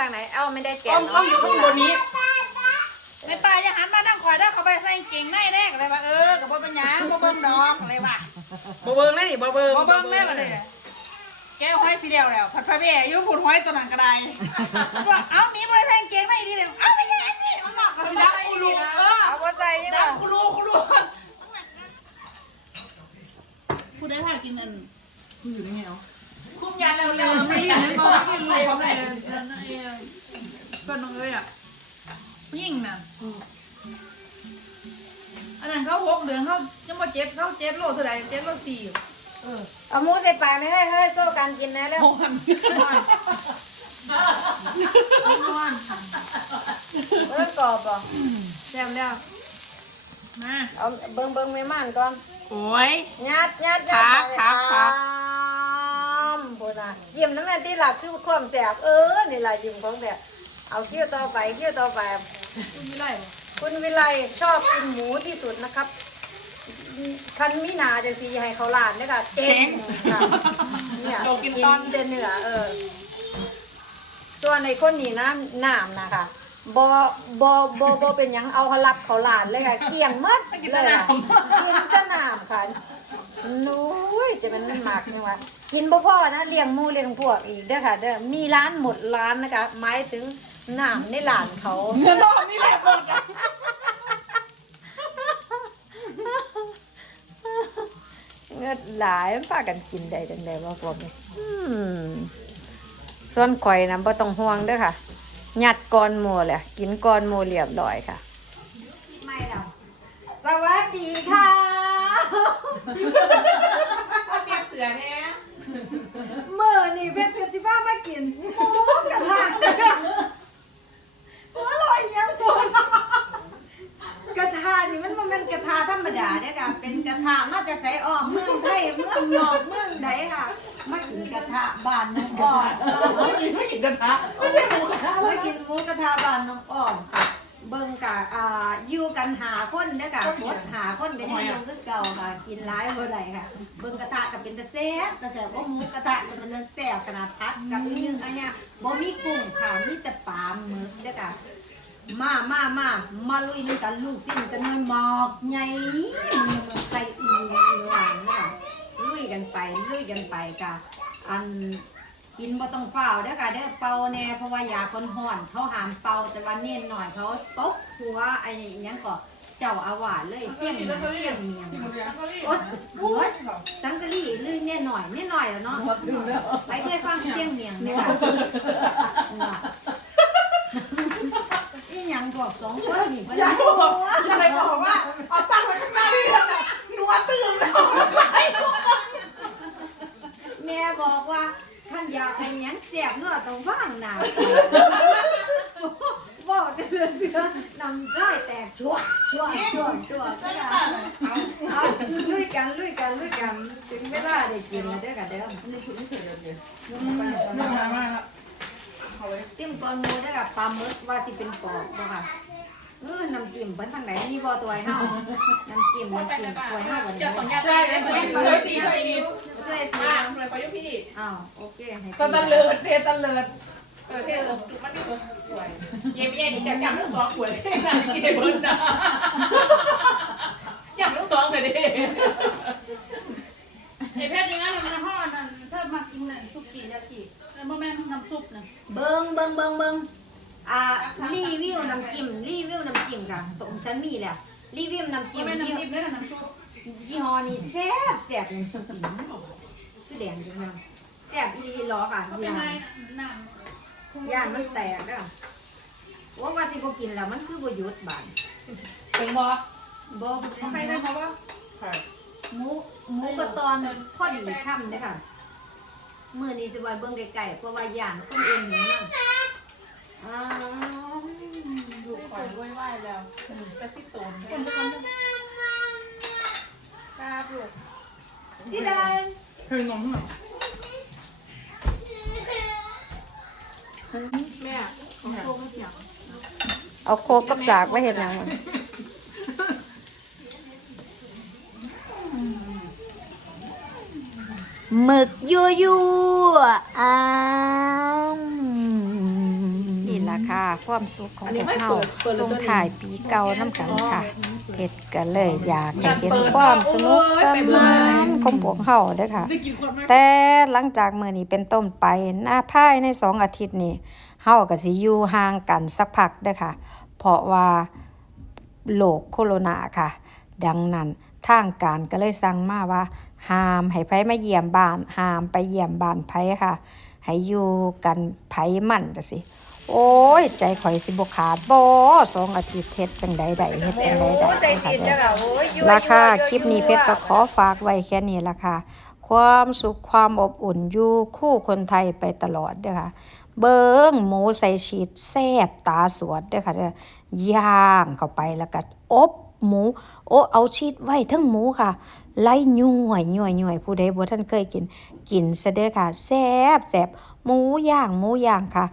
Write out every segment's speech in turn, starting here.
ทางไหน เอ้าไม่ได้แกะอ้อมอ้อมอยู่ข้างบนนี้ในป่าอย่าหันมานั่งคอยเด้อเขาไปใส่กางเก่งในแน่อะไรวะเออกับบ่เป็นหยังบ่เบิ่งดอกอะไรวะบ่เบิ่งนะนี่บ่เบิ่งบ่เบิ่งแน่มาเลยแกเอาห้อยสีเดียวแล้วผัดพระเบี้ยอยู่ผุดห้อยตัวนั้นก็ได้ว่าเอ้ามีบ่ได้ใส่กางเก่งในดีเลยเอ้าไม่ใช่อันนี้เอาหนักกับดักกูรู้เออเอาบ่ใส่ยังไงดักกูรู้กูรู้พูดได้ค่ะกินอันคืออยู่นี่ไงเนาะคุ้มยาเร็วๆไม่ได้บอกกินเลยเขา ไม่ก็น้องเอ้ยอะยิ่งน่ะอันนั้นเขาหกเดือนเขายังมาเจ็บเขาเจ็บโลเท่าไหร่เจ็บโลสี่เอาหมูใส่ปากเลยเฮ้ยเฮ้ยโซ่กันกินนะแล้ว นอนนอนเบิ่งกรอบบ่แซ่บแล้วมาเอาเบิ่งเบิ่งแม่ม่านก่อนโอ้ย ยัดยัดยัดขาไปขาขาพุ่นน่ะยิ้มน้ำแม่ที่หลักคือความแสบเออนี่ล่ะยิ้มของแสบ เอาเคี้ยวต่อไปเคี้ยวต่อไป คุณไม่ได้คุณวิไลชอบกินหมูที่สุดนะครับคันมินาจะสีให้เขาลานเนี่ยค่ะเจนค่ะเนี่ยกินเจนเนื้อเออตัวในคนนี้นะน้ำนะคะบอบอบอบอเป็นหยังเอาเขารับเขาลานเลยค่ะเกลี่ยงหมดเลยค่ะกินสนามค่ะนุ้ยจะเป็นมันหมักนี่วะกินบ่พ่อนะเลี้ยงหมูเลี้ยงพวกอีกเด้อค่ะเด้อมีร้านหมดร้านนะคะหมายถึง น้ำในหลานเขาเงินรอบนี่แหละหมดอะเงือดหลายมันพากันกินได้จังไดว่าพวกนี้อืมส่วนข่อยนะบ่ต้องห่วงเด้อค่ะยัดก้อนหมูแหละกินก้อนหมูเรียบร้อยค่ะ ไม่แล้วสวัสดีค่ะ เปียกเสือเนี่ย มื้อนี้เพชรเพชรสิพามากินหมูกระทะเด้อหัวลอยยังโดนกระทะนี่มันบ่แม่นกระทะธรรมดาเด้อ ค่ะ เป็นกระทะมาจากไสออกเมืองไทยเมืองนอกเมืองใดค่ะมากินกระทะบ้านน้องอ่อนไม่กินกระทะไม่ใช่หมูกระทะมากินหมูกระทะบ้านน้องอ่อนค่ะเบิ่งกะอ่าอยู่กันหาคนเด้อกะพดหาคนเป็นยังอยู่คือเก่าค่ะ กินหลายบ่ได้ค่ะ เบิ่งกระทะก็เป็นตะแซ่บแต่แต่ว่าหมูกระทะก็เป็นตะแซ่บขนาดพักกับอีกนึงอันเนี้ยบ่มีกุ้งค่ะมีแต่ปลาหมึกเด้อกะ มามามามาลุยนึงกันลูกสิ้นกันน้อยหมอกใหญ่มันไข่อือหวานเนี่ยลุยกันไปลุยกันไปกะอันกินบ่ต้องเป่าเด้อค่ะเด้อเป่าแน่เพราะว่ายาคนห่อนเขาหามเป่าแต่ว่าเน้นหน่อยเขาตบหัวไอ้นี่ยังก็เจ้าอาวาสเลยเสี่ยงเมียเสี่ยงเมียงโอ๊ยโอ๊ยสังกะรีลือเน้นหน่อยเน้นหน่อยแล้วเนาะไปเคยฟังเสี่ยงเมียงไหมคะน่ะอีหยังบอกสองคนนี่เพิ่น ยายบอกยายบอกว่าเอาตั้งไว้ข้างหน้าพี่เลยนะหนูว่าตื่นแล้ว แม่บอกว่าท่านอยากให้หยังแซ่บเนื้อต้องว่างหนาบอกได้เลยเด้อนำได้แตกชั่วชั่วชั่วชั่วก็ได้เอาลุยกันลุยกันลุยกันถึงเวลาได้กินแล้วเด้อกันเด้อน่าทานมากครับติ้มก้อนหมูเด้อกับปลาหมึกว่าสิเป็นปอกบ่ค่ะ เออน้ำจิ้มเพิ่นทางไหนมีบ่ตัวให้เฮาน้ำจิ้มน้ำจิ้มตัวให้เฮาบ่เจ้าได้ของยาใต้ได้ไหมเสือสีอะไรดีตัวไอ้สิอ่าเลยไปยุพี่อ้าวโอเคให้ตะตะเลิดเทตะเลิดเออเท่เลยมันมีสวยเย่ไม่เย่นี่จะจับทั้งสองขวดเลยนะกินได้เบิ้ลนะจับทั้งสองเลยดิไอเพชรนี่นะมันห่อนั่นเธอมากินนั่นซุกี้ยากิเออโมเมนต์น้ำซุปนะเบิ่งเบิ่งเบิ่งเบิ่งอ่ารีวิว น้ำจิ้มรีวิวน้ำจิ้มค่ะตรงฉันมีแล้วรีวิวน้ำโมจิ้มเมนต์ยี่น้ำจิ้มได้น้ำซุปยี่ห้อนี้แซ่บแซ่บนี่สุดอีคือแดงจังเลยแซ่บอีหลีหรอค่ะเขาเป็นย่าไงนน้ำย่านมันแตกเด้อว่าว่าสิบ่กินแล้วมันคือบ่หยุดบานเป็นบอบ่ใครได้เพราะว่าหมูหมูกระตอนพอดีค่ำเด้อค่ะมื้อนี้สิไว้เบิ่งไกลๆเพราะว่าย่านคนอื่นเห็นนำอ้าว ลูกคอยด้วยไหวแล้วจะสิโตนคนทุกคนครับลูกที่ใดเฮ้ยนมเหรอแม่ของโตไม่เสียงเอาโคกกับสากไว้เฮ็ดหยังมันหมึกยั่วๆอ้า ล่ะค่ะความสุขของพวกเฮาส่งถ่ายปีเก่าน้ำกันค่ะเฮ็ดกันเลยอยากให้เห็นความสนุกสนานของพวกเฮาเด้อค่ะได้กินคนมากแต่หลังจากมื้อนี้เป็นต้นไปหน้าภายในสองอาทิตย์นี้เฮาก็สิอยู่ห่างกันสักพักเด้อค่ะ เพราะว่าโรคโคโรนาค่ะ ดังนั้นทางการก็เลยสั่งมาว่าห้ามให้ไผมาเยี่ยมบ้านห้ามไปเยี่ยมบ้านไผค่ะ ให้อยู่กันไผมันจังซี่ โอ้ย ใจข่อยสิบ่ขาดบ่สองอาทิตย์เฮ็ดจังใดได้เฮ็ดจังใดได้ค่ะเด้อราคาคลิปนี้เพชรก็ขอฝากไว้แค่นี้ละค่ะ ความสุขความอบอุ่นอยู่คู่คนไทยไปตลอดเด้อค่ะ เบิ้งหมูใส่ชีสแซ่บตาสวดเด้อค่ะเด้อย่างเข้าไปแล้วก็อบหมู โอ้เอาชีสไว้ทั้งหมูค่ะ ไล่ย่วยย่วยย่วยผู้ใดบ่ท่านเคยกิน กินซะเด้อค่ะแซ่บแซ่บหมูย่างหมูย่างค่ะ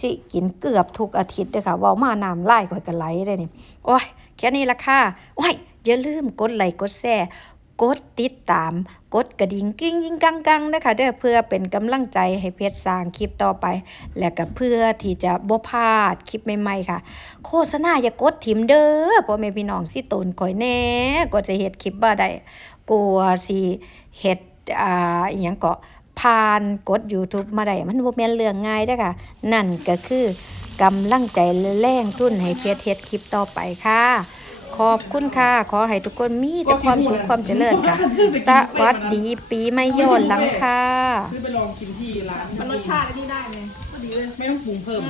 สิกินเกือบทุกอาทิตย์เด้อค่ะเว้ามาน้ำลายข่อยก็ไหลได้นี่โอ้ยแค่นี้ละค่ะโอ้ยอย่าลืมกดไลค์กดแชร์ กดติดตาม กดกระดิ่งกิ้งยิ่งกังกังนะคะเด้อเพื่อเป็นกำลังใจให้เพจสร้างคลิปต่อไป และก็เพื่อที่จะบ่พลาดคลิปใหม่ๆค่ะ โฆษณาอย่ากดถิ่มเด้อพ่อแม่พี่น้องสิตนข่อยแน่ก็จะเฮ็ดคลิปบ่ได้กลัวสิเฮ็ดอ่าอีหยังก็ผ่านกด YouTube มาได้มันบ่แม่นเรื่องง่ายเด้อค่ะ นั่นก็คือกำลังใจและแรงทุนให้เพจเฮ็ดคลิปต่อไปค่ะ ขอบคุณค่ะ ขอให้ทุกคนมีแต่ความสุขความเจริญค่ะ สวัสดีปีใหม่ย้อนหลังค่ะ ซื้อไปลองกินที่ร้านมันรสชาติอันนี้ได้ไหมก็ดีเลย ไม่ต้องปรุงเพิ่ม